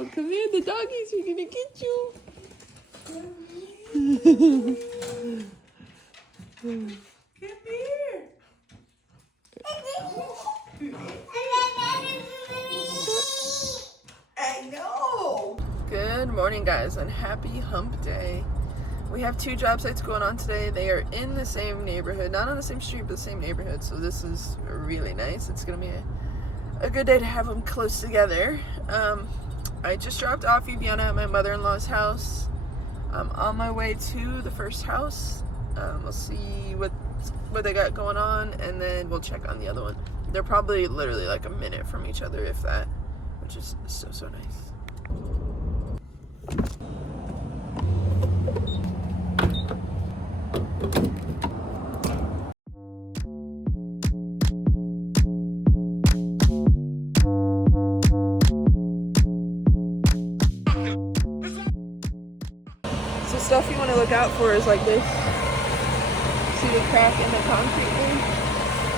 Oh, come here, the doggies are gonna get you. Come here. I know. Good morning, guys, and happy hump day. We have 2 job sites going on today. They are in the same neighborhood, not on the same street, but the same neighborhood. So this is really nice. It's gonna be a good day to have them close together. I just dropped off Viviana at my mother-in-law's house. I'm on my way to the first house. We'll see what they got going on, and then we'll check on the other one. They're probably literally like a minute from each other, if that, which is so nice. So stuff you want to look out for is like this. See the crack in the concrete there?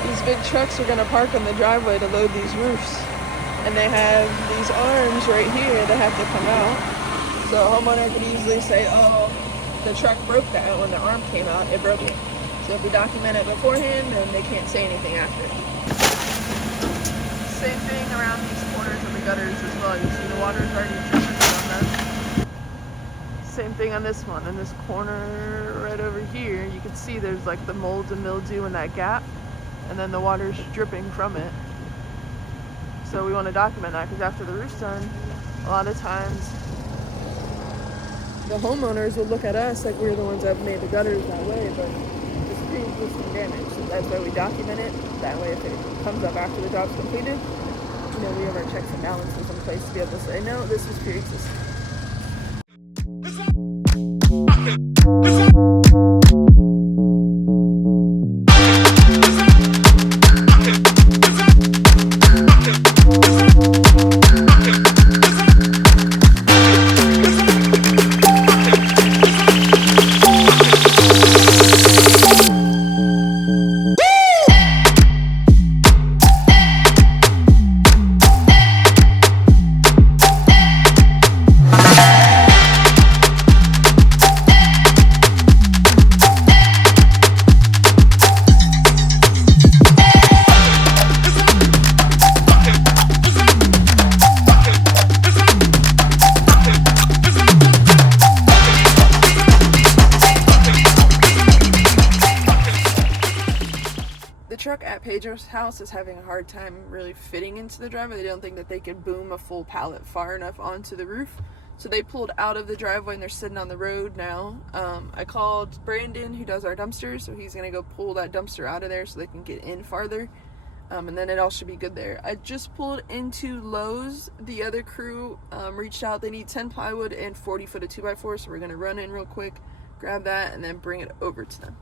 These big trucks are going to park on the driveway to load these roofs. And they have these arms right here that have to come out. So a homeowner could easily say, oh, the truck broke that when the arm came out, it broke it. So if we document it beforehand, then they can't say anything after. Same thing around these corners of the gutters as well. You see the water's already dripping on them. Same thing on this one. In this corner right over here, you can see there's like the mold and mildew in that gap. And then the water's dripping from it. So we want to document that because after the roof's done, a lot of times the homeowners will look at us like we're the ones that made the gutters that way, but it's pre-existing damage. So that's why we document it. That way if it comes up after the job's completed, we have our checks and balances in place to be able to say, no, this is pre-existing. Truck at Pedro's house is having a hard time really fitting into the driveway. They don't think that they could boom a full pallet far enough onto the roof. So they pulled out of the driveway and they're sitting on the road now. I called Brandon, who does our dumpsters, so he's gonna go pull that dumpster out of there so they can get in farther. And then it all should be good there. I just pulled into Lowe's. The other crew reached out. They need 10 plywood and 40 foot of 2x4, so we're gonna run in real quick, grab that, and then bring it over to them.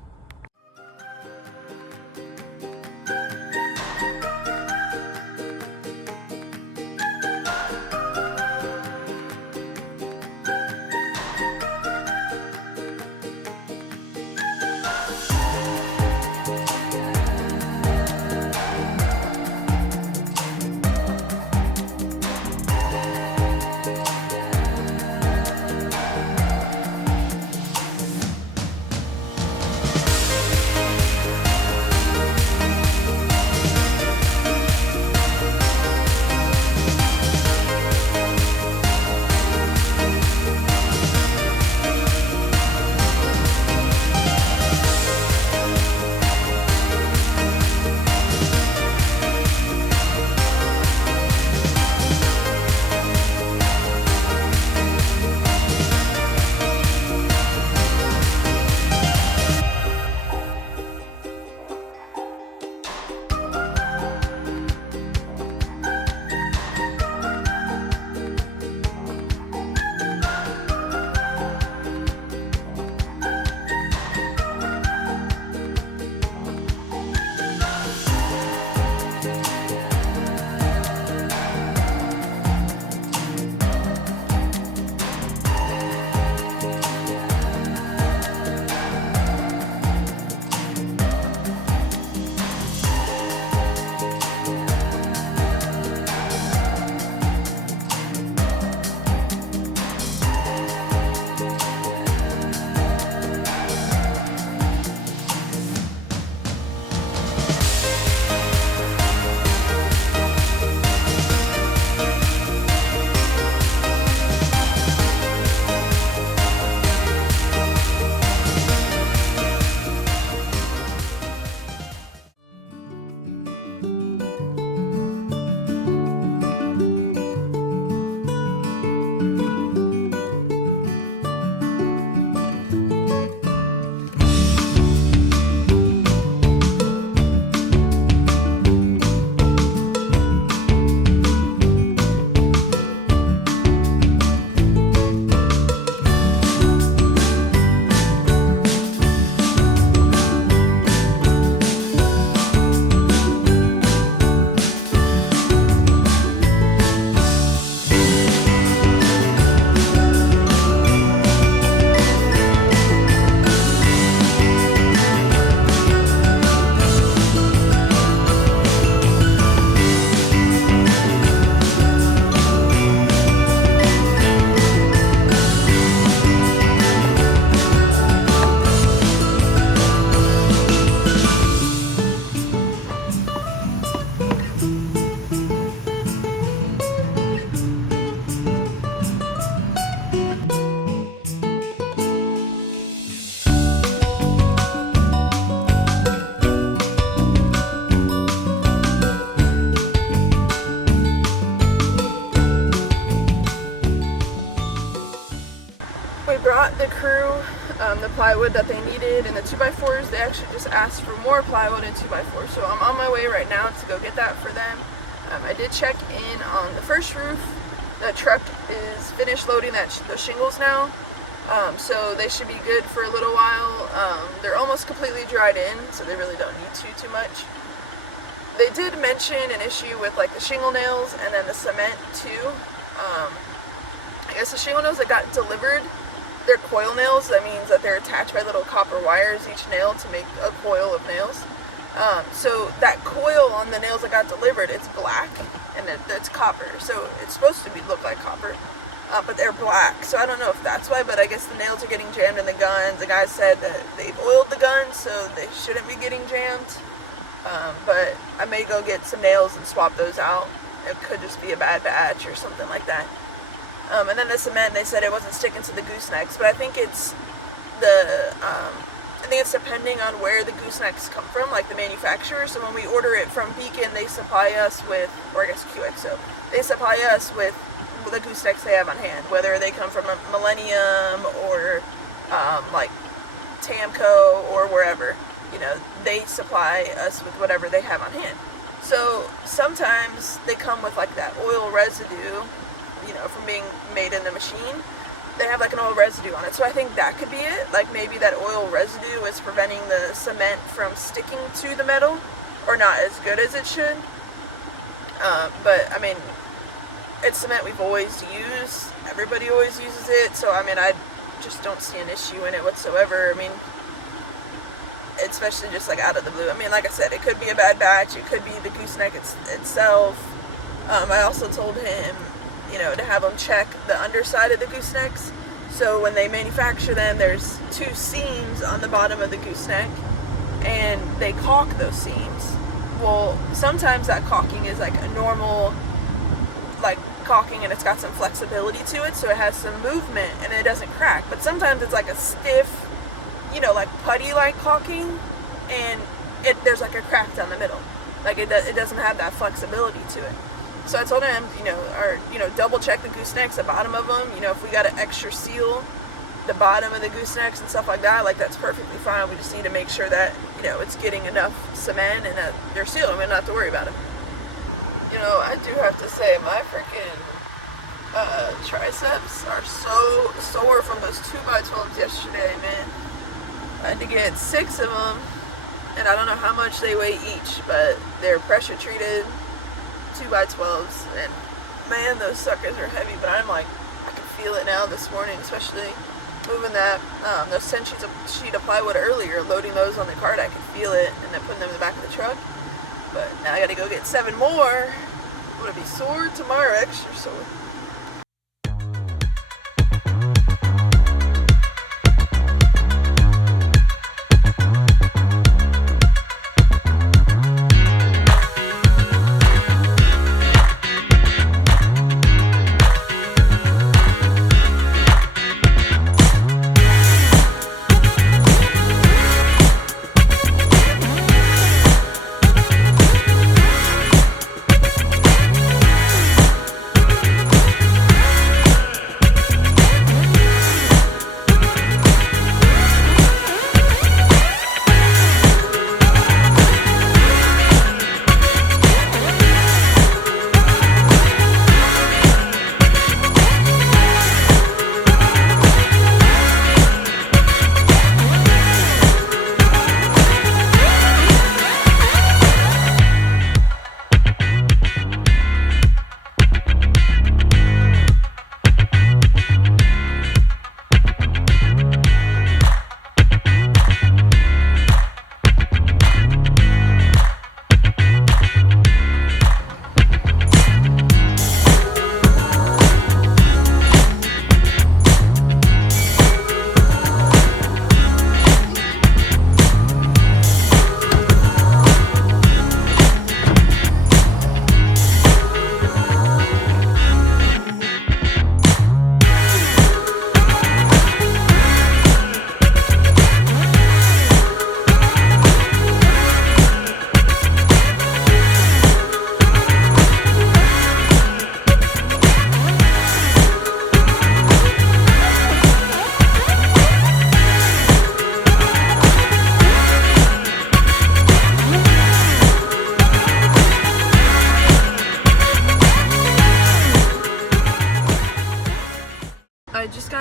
the plywood that they needed, and the 2x4s, they actually just asked for more plywood and 2x4s, so I'm on my way right now to go get that for them. I did check in on the first roof. The truck is finished loading the shingles now, so they should be good for a little while. They're almost completely dried in, so they really don't need too much. They did mention an issue with like the shingle nails and then the cement too. I guess the shingle nails that got delivered, they're coil nails. That means that they're attached by little copper wires, each nail, to make a coil of nails. So that coil on the nails that got delivered, it's black and it's copper. So it's supposed to look like copper, but they're black. So I don't know if that's why, but I guess the nails are getting jammed in the guns. The guy said that they've oiled the guns, so they shouldn't be getting jammed. But I may go get some nails and swap those out. It could just be a bad batch or something like that. And then the cement, they said it wasn't sticking to the goosenecks, but I think it's depending on where the goosenecks come from, like the manufacturer. So when we order it from Beacon, they supply us with, or I guess QXO, they supply us with the goosenecks they have on hand, whether they come from Millennium or like Tamco or wherever. You know, they supply us with whatever they have on hand. So sometimes they come with like that oil residue, you know, from being made in the machine. They have like an oil residue on it. So I think that could be it. Like maybe that oil residue is preventing the cement from sticking to the metal, or not as good as it should. But I mean, it's cement we've always used. Everybody always uses it. So I mean, I just don't see an issue in it whatsoever. I mean, especially just like out of the blue. I mean, like I said, it could be a bad batch. It could be the gooseneck itself. I also told him, you know, to have them check the underside of the goosenecks. So when they manufacture them, there's 2 seams on the bottom of the gooseneck, and they caulk those seams. Well, sometimes that caulking is like a normal, like caulking, and it's got some flexibility to it, so it has some movement and it doesn't crack. But sometimes it's like a stiff, you know, like putty-like caulking, and there's like a crack down the middle. Like it doesn't have that flexibility to it. So I told him, double check the goosenecks, the bottom of them. You know, if we got to extra seal the bottom of the goosenecks and stuff like that, like that's perfectly fine. We just need to make sure that, you know, it's getting enough cement and that they're sealed. We don't have to worry about them. You know, I do have to say, my freaking triceps are so sore from those 2x12s yesterday, man. I had to get 6 of them, and I don't know how much they weigh each, but they're pressure treated 2x12s, and man, those suckers are heavy. But I'm like, I can feel it now this morning, especially moving those 10 sheet of plywood earlier, loading those on the cart. I could feel it, and then putting them in the back of the truck. But now I gotta go get 7 more. I'm gonna be sore tomorrow, extra sore.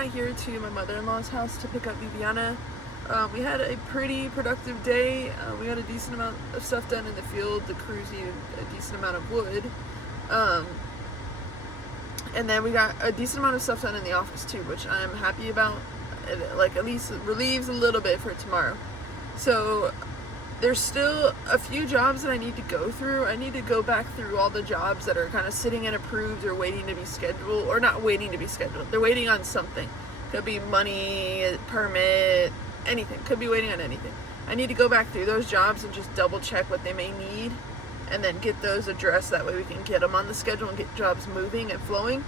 by here to my mother-in-law's house to pick up Viviana. We had a pretty productive day. We got a decent amount of stuff done in the field. The crews needed a decent amount of wood. And then we got a decent amount of stuff done in the office too, which I'm happy about. It, like, at least relieves a little bit for tomorrow. So there's still a few jobs that I need to go through. I need to go back through all the jobs that are kind of sitting and approved or waiting to be scheduled, or not waiting to be scheduled. They're waiting on something. Could be money, permit, anything. Could be waiting on anything. I need to go back through those jobs and just double check what they may need and then get those addressed. That way we can get them on the schedule and get jobs moving and flowing.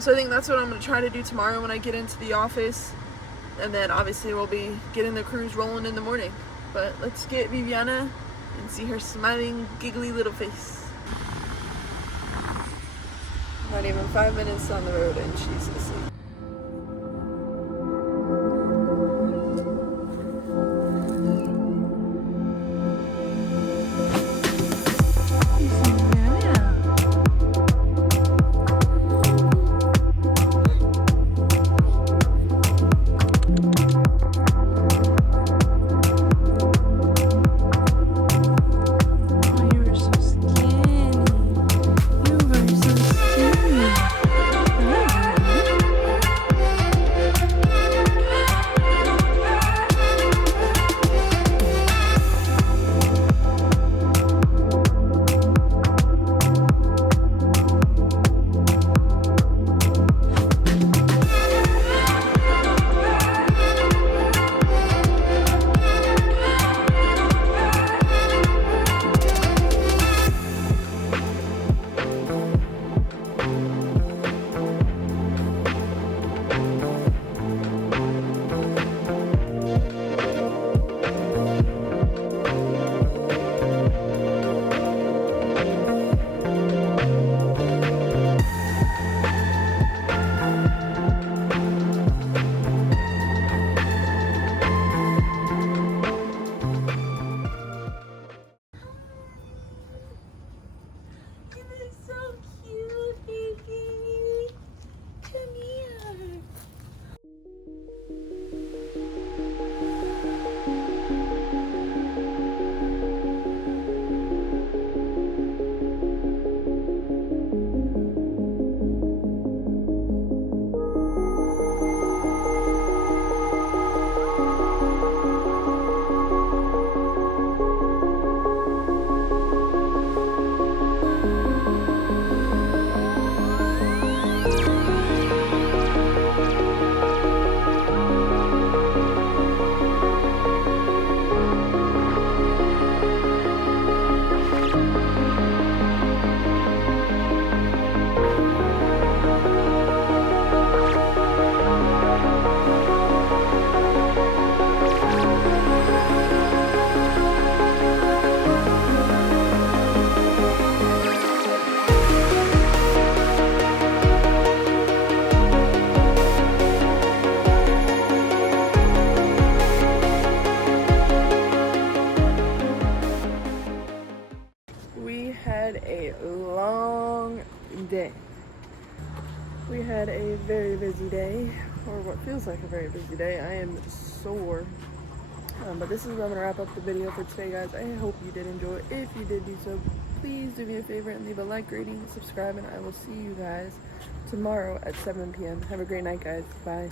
So I think that's what I'm going to try to do tomorrow when I get into the office. And then obviously we'll be getting the crews rolling in the morning. But let's get Viviana and see her smiling, giggly little face. Not even 5 minutes on the road and she's asleep. Day. We had a very busy day, or what feels like a very busy day. I am sore, but this is where I'm going to wrap up the video for today, guys. I hope you did enjoy. If you did do so, please do me a favor and leave a like, rating, subscribe, and I will see you guys tomorrow at 7 p.m. Have a great night, guys. Bye.